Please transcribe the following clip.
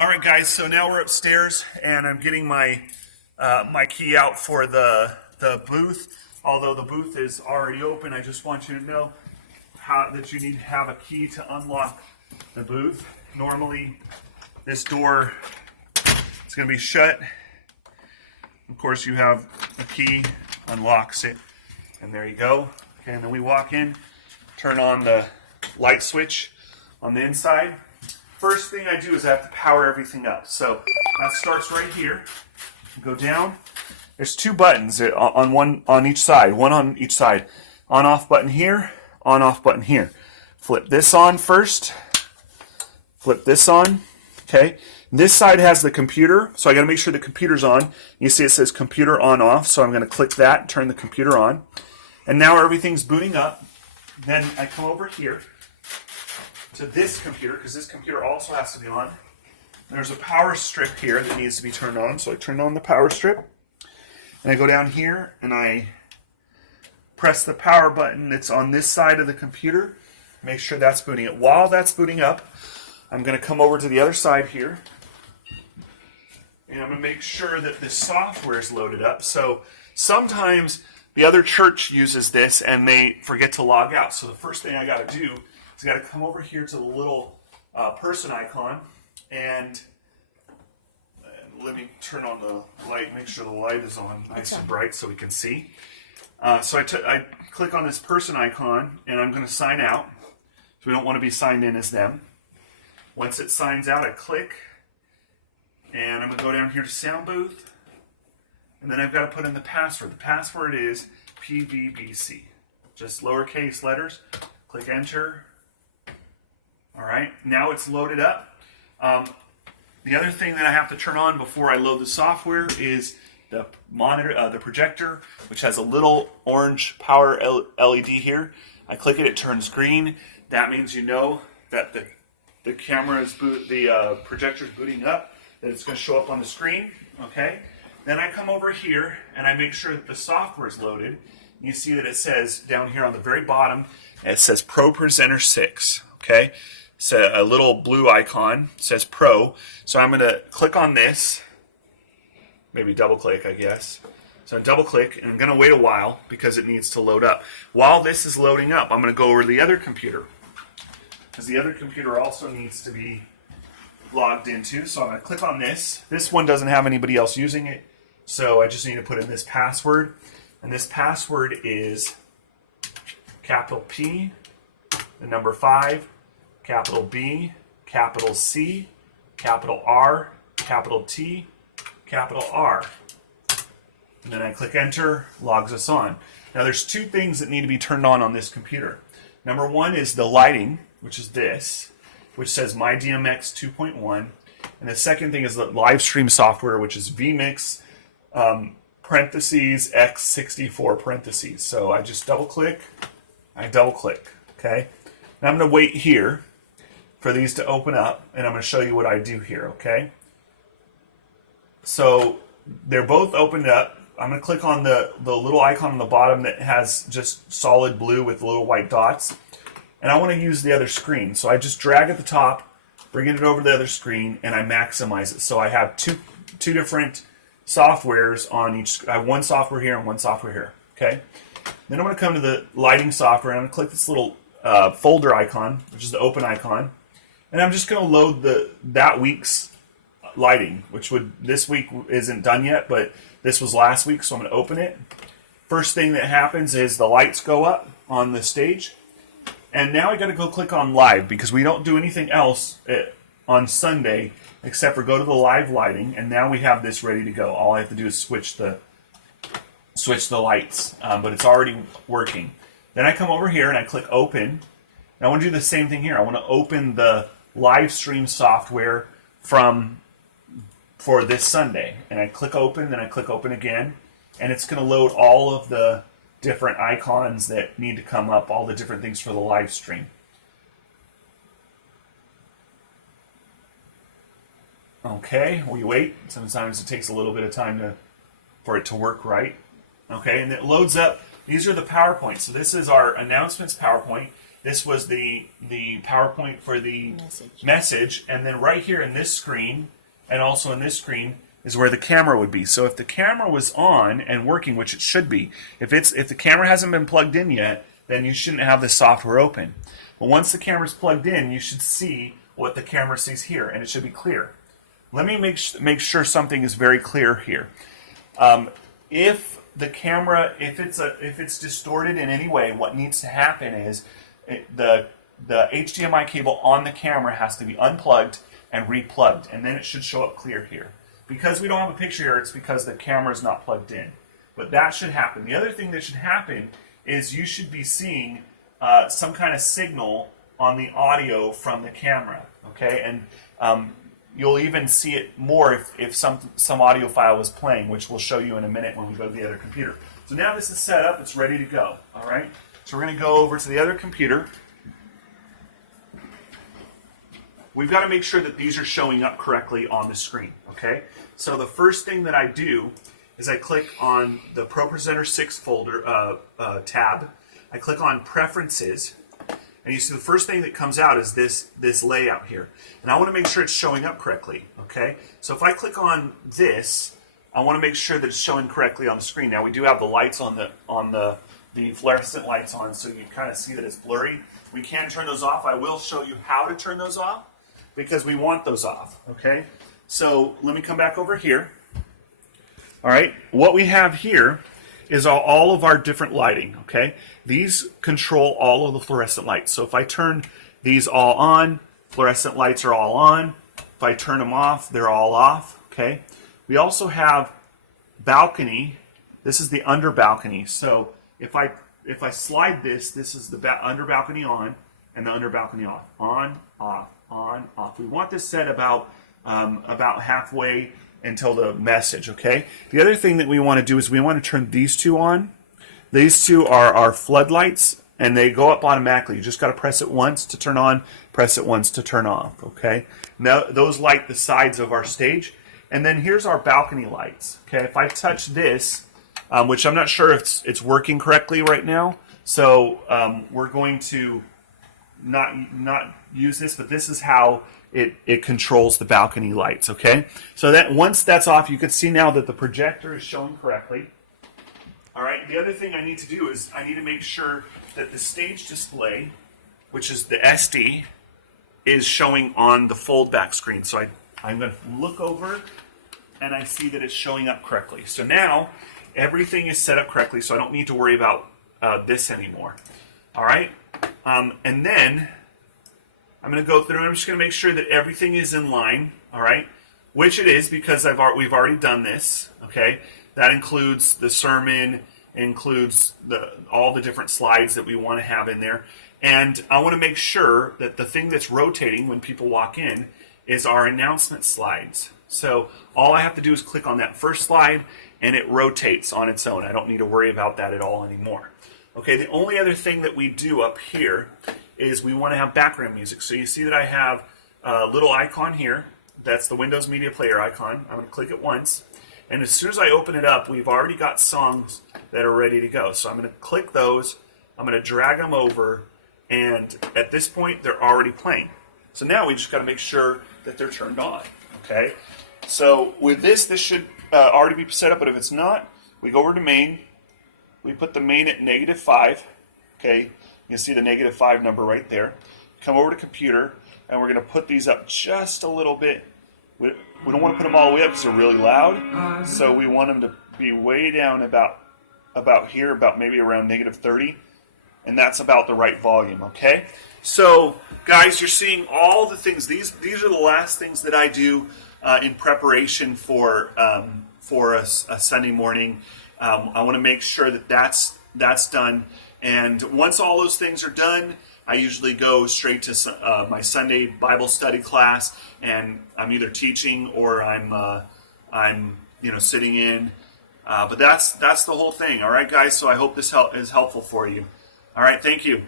All right, guys. So now we're upstairs, and I'm getting my my key out for the booth. Although the booth is already open, I just want you to know that you need to have a key to unlock the booth. Normally, this door is going to be shut. Of course, you have a key, unlocks it, and there you go. Okay, and then we walk in, turn on the light switch on the inside. First thing I do is I have to power everything up. So that starts right here. Go down. There's two buttons on each side. One on each side. On-off button here. On-off button here. Flip this on first. Flip this on. Okay. This side has the computer, so I got to make sure the computer's on. You see it says computer on-off, so I'm going to click that and turn the computer on. And now everything's booting up. Then I come over here to this computer, because this computer also has to be on. There's a power strip here that needs to be turned on, so I turn on the power strip. And I go down here and I press the power button that's on this side of the computer. Make sure that's booting it. While that's booting up, I'm going to come over to the other side here. And I'm going to make sure that the software is loaded up. So sometimes the other church uses this and they forget to log out. So the first thing I got to do is I got to come over here to the little person icon and let me turn on the light, make sure the light is on nice and bright so we can see. So I click on this person icon and I'm going to sign out. So we don't want to be signed in as them. Once it signs out, I click and I'm going to go down here to sound booth. And then I've got to put in the password. The password is PVBC. Just lowercase letters. Click enter. All right, now it's loaded up. The other thing that I have to turn on before I load the software is the monitor, the projector, which has a little orange power LED here. I click it, it turns green. That means you know that the camera is the projector is booting up, that it's going to show up on the screen. Okay. Then I come over here and I make sure that the software is loaded. You see that it says down here on the very bottom, it says Pro Presenter 6. Okay. So a little blue icon says Pro. So I'm going to click on this. Maybe double click, I guess. So I double click and I'm going to wait a while because it needs to load up. While this is loading up, I'm going to go over to the other computer, because the other computer also needs to be logged into. So I'm going to click on this. This one doesn't have anybody else using it, so I just need to put in this password. And this password is capital P, the number 5, capital B, capital C, capital R, capital T, capital R. And then I click enter, logs us on. Now there's two things that need to be turned on this computer. Number one is the lighting, which is this, which says MyDMX 2.1. And the second thing is the live stream software, which is vMix parentheses X64 parentheses. So I just double click, okay? Now I'm going to wait here for these to open up, and I'm going to show you what I do here, okay? So they're both opened up. I'm going to click on the little icon on the bottom that has just solid blue with little white dots. And I want to use the other screen. So I just drag at the top, bring it over to the other screen, and I maximize it. So I have two different softwares on each. I have one software here and one software here, okay? Then I'm going to come to the lighting software, and I'm going to click this little folder icon, which is the open icon. And I'm just going to load that week's lighting, this week isn't done yet, but this was last week, so I'm going to open it. First thing that happens is the lights go up on the stage. And now I got to go click on live, because we don't do anything else on Sunday except for go to the live lighting, and now we have this ready to go. All I have to do is switch the lights, but it's already working. Then I come over here and I click open. And I want to do the same thing here. I want to open the live stream software for this Sunday, and I click open, then I click open again, and it's going to load all of the different icons that need to come up, all the different things for the live stream. Okay, we wait. Sometimes it takes a little bit of time for it to work right. Okay, and it loads up. These are the PowerPoints. So this is our announcements PowerPoint. This was the PowerPoint for the message. And then right here in this screen, and also in this screen, is where the camera would be. So if the camera was on and working, which it should be, if the camera hasn't been plugged in yet, then you shouldn't have this software open. But once the camera's plugged in, you should see what the camera sees here, and it should be clear. Let me make sure something is very clear here. If the camera, if it's distorted in any way, what needs to happen is the HDMI cable on the camera has to be unplugged and replugged, and then it should show up clear here. Because we don't have a picture here, it's because the camera is not plugged in. But that should happen. The other thing that should happen is you should be seeing some kind of signal on the audio from the camera, okay? And you'll even see it more if some audio file is playing, which we'll show you in a minute when we go to the other computer. So now this is set up, it's ready to go, all right? So we're going to go over to the other computer. We've got to make sure that these are showing up correctly on the screen, okay? So the first thing that I do is I click on the ProPresenter 6 folder tab. I click on Preferences, and you see the first thing that comes out is this layout here. And I want to make sure it's showing up correctly, okay? So if I click on this, I want to make sure that it's showing correctly on the screen. Now we do have the lights on the fluorescent lights on, so you kind of see that it's blurry. We can turn those off. I will show you how to turn those off because we want those off, okay? So let me come back over here. All right, what we have here is all of our different lighting, okay? These control all of the fluorescent lights. So if I turn these all on, fluorescent lights are all on. If I turn them off, they're all off, okay? We also have balcony. This is the under balcony. So if I slide this is the under balcony on and the under balcony off. On, off, on, off. We want this set about halfway until the message, okay? The other thing that we want to do is we want to turn these two on. These two are our floodlights, and they go up automatically. You just got to press it once to turn on, press it once to turn off, okay? Now, those light the sides of our stage. And then here's our balcony lights, okay? If I touch this, which I'm not sure if it's working correctly right now, so we're going to not use this, but this is how it controls the balcony lights, okay? So that once that's off, you can see now that the projector is showing correctly. All right, the other thing I need to do is I need to make sure that the stage display, which is the SD, is showing on the fold back screen. So I'm going to look over and I see that it's showing up correctly. So now everything is set up correctly, so I don't need to worry about this anymore. All right, and then I'm going to go through and I'm just going to make sure that everything is in line, all right? Which it is because we've already done this, okay? That includes the sermon, includes all the different slides that we want to have in there. And I want to make sure that the thing that's rotating when people walk in is our announcement slides. So all I have to do is click on that first slide and it rotates on its own. I don't need to worry about that at all anymore. Okay, the only other thing that we do up here is we want to have background music. So you see that I have a little icon here. That's the Windows Media Player icon. I'm going to click it once. And as soon as I open it up, we've already got songs that are ready to go. So I'm going to click those. I'm going to drag them over. And at this point, they're already playing. So now we just got to make sure that they're turned on. Okay. So with this should already be set up. But if it's not, we go over to main. We put the main at -5. Okay. You can see the -5 number right there. Come over to computer, and we're going to put these up just a little bit. We don't want to put them all the way up because they're really loud. So we want them to be way down about here, about maybe around -30. And that's about the right volume, okay? So, guys, you're seeing all the things. These are the last things that I do in preparation for a Sunday morning. I want to make sure that that's done. And once all those things are done, I usually go straight to my Sunday Bible study class, and I'm either teaching or I'm sitting in. But that's the whole thing. All right, guys. So I hope this is helpful for you. All right. Thank you.